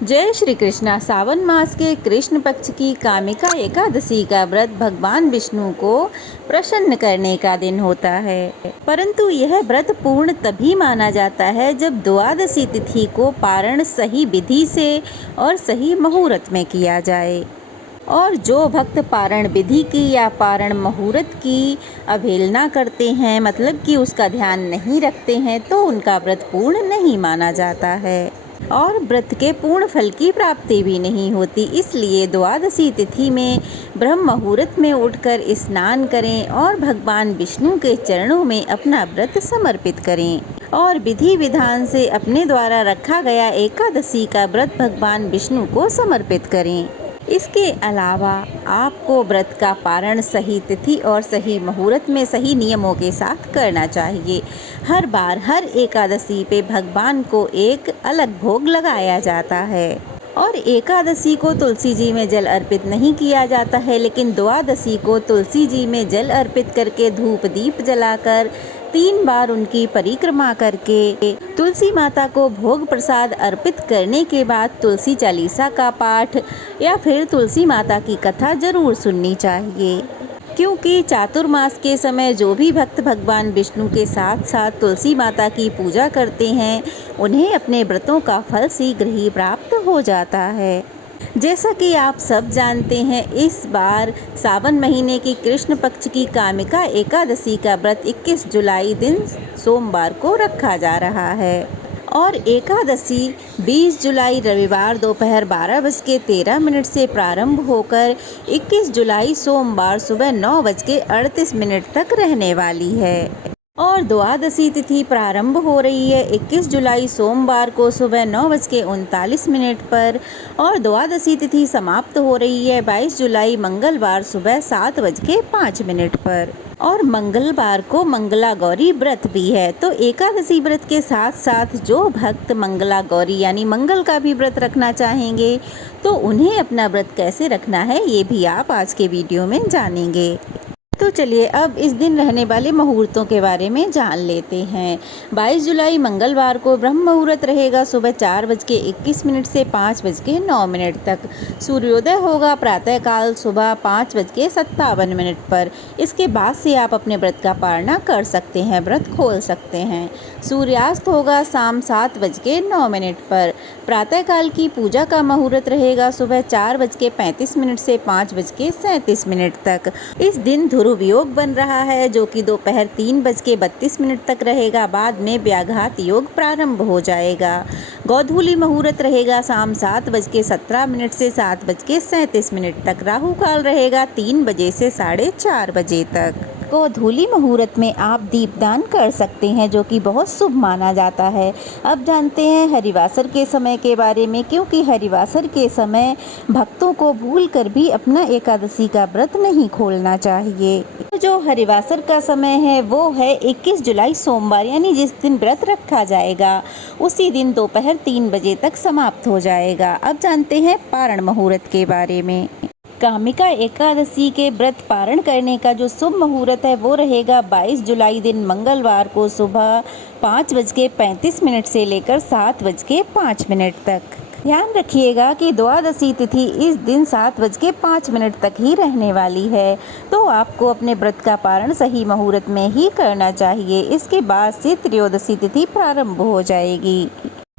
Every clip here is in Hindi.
जय श्री कृष्णा। सावन मास के कृष्ण पक्ष की कामिका एकादशी का व्रत भगवान विष्णु को प्रसन्न करने का दिन होता है, परंतु यह व्रत पूर्ण तभी माना जाता है जब द्वादशी तिथि को पारण सही विधि से और सही मुहूर्त में किया जाए। और जो भक्त पारण विधि की या पारण मुहूर्त की अवहेलना करते हैं, मतलब कि उसका ध्यान नहीं रखते हैं, तो उनका व्रत पूर्ण नहीं माना जाता है और व्रत के पूर्ण फल की प्राप्ति भी नहीं होती। इसलिए द्वादशी तिथि में ब्रह्म मुहूर्त में उठकर स्नान करें और भगवान विष्णु के चरणों में अपना व्रत समर्पित करें और विधि विधान से अपने द्वारा रखा गया एकादशी का व्रत भगवान विष्णु को समर्पित करें। इसके अलावा आपको व्रत का पारण सही तिथि और सही मुहूर्त में सही नियमों के साथ करना चाहिए। हर बार हर एकादशी पे भगवान को एक अलग भोग लगाया जाता है और एकादशी को तुलसी जी में जल अर्पित नहीं किया जाता है, लेकिन द्वादशी को तुलसी जी में जल अर्पित करके धूप दीप जलाकर 3 बार उनकी परिक्रमा करके तुलसी माता को भोग प्रसाद अर्पित करने के बाद तुलसी चालीसा का पाठ या फिर तुलसी माता की कथा जरूर सुननी चाहिए, क्योंकि चातुर्मास के समय जो भी भक्त भगवान विष्णु के साथ साथ तुलसी माता की पूजा करते हैं, उन्हें अपने व्रतों का फल शीघ्र ही प्राप्त हो जाता है। जैसा कि आप सब जानते हैं, इस बार सावन महीने की कृष्ण पक्ष की कामिका एकादशी का व्रत 21 जुलाई दिन सोमवार को रखा जा रहा है और एकादशी 20 जुलाई रविवार दोपहर 12:13 से प्रारंभ होकर 21 जुलाई सोमवार सुबह 9:38 तक रहने वाली है और द्वादशी तिथि प्रारंभ हो रही है 21 जुलाई सोमवार को सुबह 9:39 पर और द्वादशी तिथि समाप्त हो रही है 22 जुलाई मंगलवार सुबह 7:05 पर और मंगलवार को मंगला गौरी व्रत भी है। तो एकादशी व्रत के साथ साथ जो भक्त मंगला गौरी यानी मंगल का भी व्रत रखना चाहेंगे, तो उन्हें अपना व्रत कैसे रखना है ये भी आप आज के वीडियो में जानेंगे। तो चलिए अब इस दिन रहने वाले मुहूर्तों के बारे में जान लेते हैं। 22 जुलाई मंगलवार को ब्रह्म मुहूर्त रहेगा सुबह 4:21 से 5:09 तक। सूर्योदय होगा प्रातःकाल सुबह 5:57 पर। इसके बाद से आप अपने व्रत का पारणा कर सकते हैं, व्रत खोल सकते हैं। सूर्यास्त होगा शाम 7:09 पर। प्रातःकाल की पूजा का मुहूर्त रहेगा सुबह 4:35 से 5:37 तक। इस दिन ध्रुव योग बन रहा है जो कि दोपहर 3:32 तक रहेगा। बाद में व्याघात योग प्रारंभ हो जाएगा। गोधूली मुहूर्त रहेगा शाम 7:17 से 7:37 तक। राहु काल रहेगा 3 बजे से 4:30 बजे तक। गोधूली मुहूर्त में आप दीपदान कर सकते हैं, जो कि बहुत शुभ माना जाता है। अब जानते हैं हरिवासर के समय के बारे में, क्योंकि हरिवासर के समय भक्तों को भूलकर भी अपना एकादशी का व्रत नहीं खोलना चाहिए। जो हरिवासर का समय है वो है 21 जुलाई सोमवार, यानी जिस दिन व्रत रखा जाएगा उसी दिन दोपहर 3 बजे तक समाप्त हो जाएगा। अब जानते हैं पारण मुहूर्त के बारे में। कामिका एकादशी के व्रत पारण करने का जो शुभ मुहूर्त है वो रहेगा 22 जुलाई दिन मंगलवार को सुबह 5:35 से लेकर 7:05 तक। ध्यान रखिएगा कि द्वादशी तिथि इस दिन 7:05 तक ही रहने वाली है, तो आपको अपने व्रत का पारण सही मुहूर्त में ही करना चाहिए। इसके बाद से त्रयोदशी तिथि प्रारंभ हो जाएगी।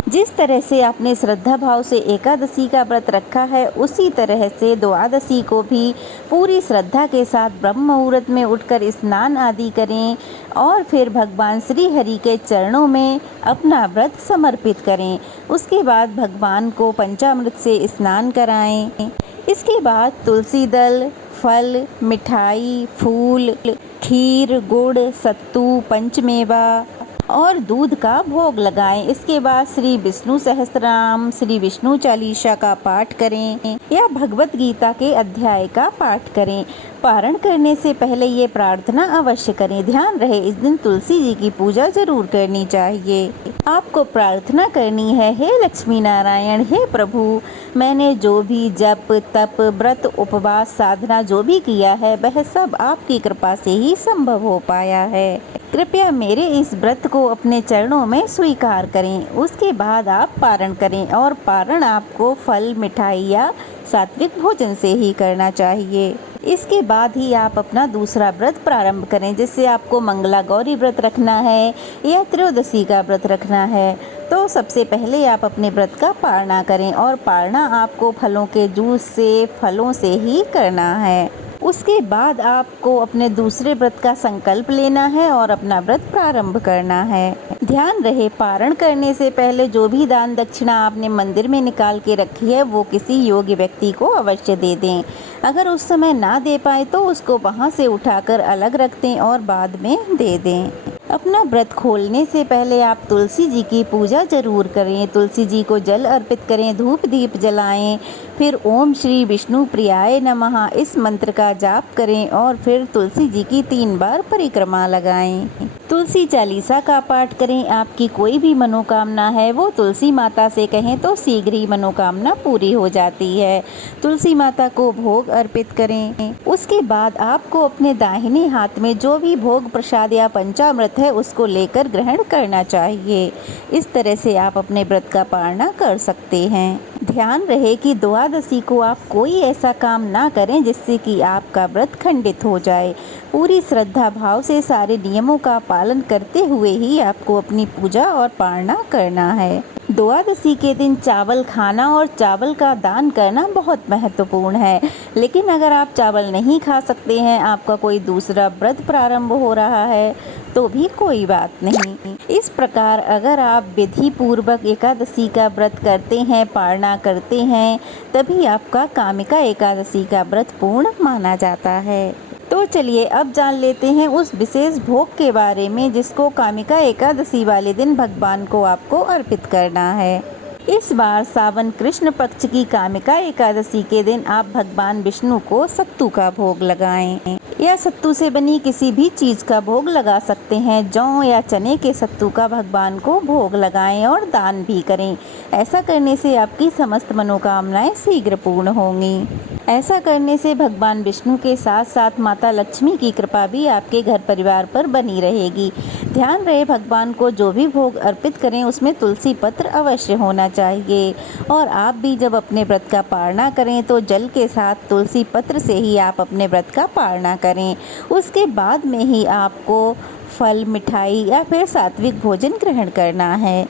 जिस तरह से आपने श्रद्धा भाव से एकादशी का व्रत रखा है, उसी तरह से द्वादशी को भी पूरी श्रद्धा के साथ ब्रह्म मुहूर्त में उठकर स्नान आदि करें और फिर भगवान श्री हरि के चरणों में अपना व्रत समर्पित करें। उसके बाद भगवान को पंचामृत से स्नान कराएं। इसके बाद तुलसी दल, फल, मिठाई, फूल, खीर, गुड़, सत्तू, पंचमेवा और दूध का भोग लगाएं। इसके बाद श्री विष्णु सहस्त्रनाम, श्री विष्णु चालीसा का पाठ करें या भगवत गीता के अध्याय का पाठ करें। पारण करने से पहले ये प्रार्थना अवश्य करें। ध्यान रहे इस दिन तुलसी जी की पूजा जरूर करनी चाहिए। आपको प्रार्थना करनी है, हे लक्ष्मी नारायण, हे प्रभु, मैंने जो भी जप तप व्रत उपवास साधना जो भी किया है वह सब आपकी कृपा से ही संभव हो पाया है। कृपया मेरे इस व्रत को अपने चरणों में स्वीकार करें। उसके बाद आप पारण करें और पारण आपको फल, मिठाई या सात्विक भोजन से ही करना चाहिए। इसके बाद ही आप अपना दूसरा व्रत प्रारंभ करें। जैसे आपको मंगला गौरी व्रत रखना है या त्रयोदशी का व्रत रखना है, तो सबसे पहले आप अपने व्रत का पारणा करें और पारणा आपको फलों के जूस से, फलों से ही करना है। उसके बाद आपको अपने दूसरे व्रत का संकल्प लेना है और अपना व्रत प्रारंभ करना है। ध्यान रहे, पारण करने से पहले जो भी दान दक्षिणा आपने मंदिर में निकाल के रखी है वो किसी योग्य व्यक्ति को अवश्य दे दें। अगर उस समय ना दे पाए तो उसको वहाँ से उठाकर अलग रख दें और बाद में दे दें। अपना व्रत खोलने से पहले आप तुलसी जी की पूजा जरूर करें। तुलसी जी को जल अर्पित करें, धूप दीप जलाएं, फिर ओम श्री विष्णु प्रियाय नमः इस मंत्र का जाप करें और फिर तुलसी जी की 3 बार परिक्रमा लगाएं। तुलसी चालीसा का पाठ करें। आपकी कोई भी मनोकामना है वो तुलसी माता से कहें तो शीघ्र ही मनोकामना पूरी हो जाती है। तुलसी माता को भोग अर्पित करें। उसके बाद आपको अपने दाहिने हाथ में जो भी भोग प्रसाद या पंचामृत है उसको लेकर ग्रहण करना चाहिए। इस तरह से आप अपने व्रत का पारणा कर सकते हैं। ध्यान रहे कि द्वादशी को आप कोई ऐसा काम ना करें जिससे कि आपका व्रत खंडित हो जाए। पूरी श्रद्धा भाव से सारे नियमों का पालन करते हुए ही आपको अपनी पूजा और पारणा करना है। द्वादशी के दिन चावल खाना और चावल का दान करना बहुत महत्वपूर्ण है। लेकिन अगर आप चावल नहीं खा सकते हैं, आपका कोई दूसरा व्रत प्रारंभ हो रहा है, तो भी कोई बात नहीं। इस प्रकार अगर आप विधि पूर्वक एकादशी का व्रत करते हैं, पारणा करते हैं, तभी आपका कामिका एकादशी का व्रत पूर्ण माना जाता है। तो चलिए अब जान लेते हैं उस विशेष भोग के बारे में जिसको कामिका एकादशी वाले दिन भगवान को आपको अर्पित करना है। इस बार सावन कृष्ण पक्ष की कामिका एकादशी के दिन आप भगवान विष्णु को सत्तू का भोग लगाएं या सत्तू से बनी किसी भी चीज़ का भोग लगा सकते हैं। जौ या चने के सत्तू का भगवान को भोग लगाएं और दान भी करें। ऐसा करने से आपकी समस्त मनोकामनाएं शीघ्र पूर्ण होंगी। ऐसा करने से भगवान विष्णु के साथ साथ माता लक्ष्मी की कृपा भी आपके घर परिवार पर बनी रहेगी। ध्यान रहे, भगवान को जो भी भोग अर्पित करें उसमें तुलसी पत्र अवश्य होना चाहिए। और आप भी जब अपने व्रत का पारणा करें तो जल के साथ तुलसी पत्र से ही आप अपने व्रत का पारणा करें। उसके बाद में ही आपको फल, मिठाई या फिर सात्विक भोजन ग्रहण करना है।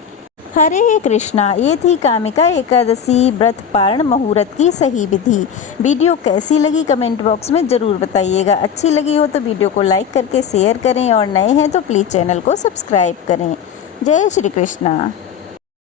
हरे कृष्णा। ये थी कामिका एकादशी व्रत पारण मुहूर्त की सही विधि। वीडियो कैसी लगी कमेंट बॉक्स में ज़रूर बताइएगा। अच्छी लगी हो तो वीडियो को लाइक करके शेयर करें और नए हैं तो प्लीज़ चैनल को सब्सक्राइब करें। जय श्री कृष्णा।